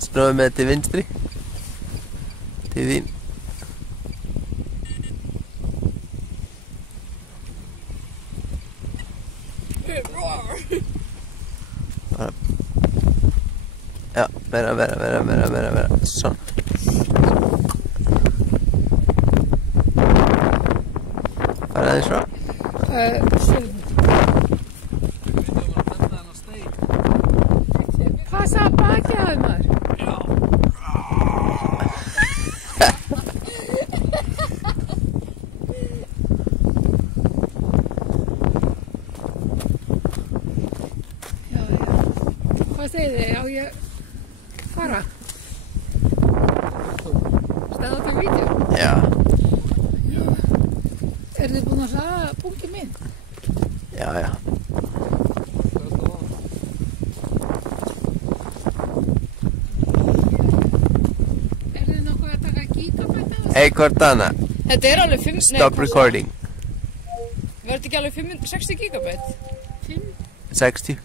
Snúðu með til vinstri. Til þín. Bara. Já, meira. Svona. Fara aðeins frá. Passa að baki að maður. Já. Hvað segir þið? Á ég fara? Stæða þetta vídeo? Já. Er þið búin að hlaða punktið minn? Já. Er þið nokkuð að taka gigabæt af þessu? Hey Cortana, Þetta er alveg 5... stop recording. Verður þetta ekki alveg 60 gigabæt? 5? 60.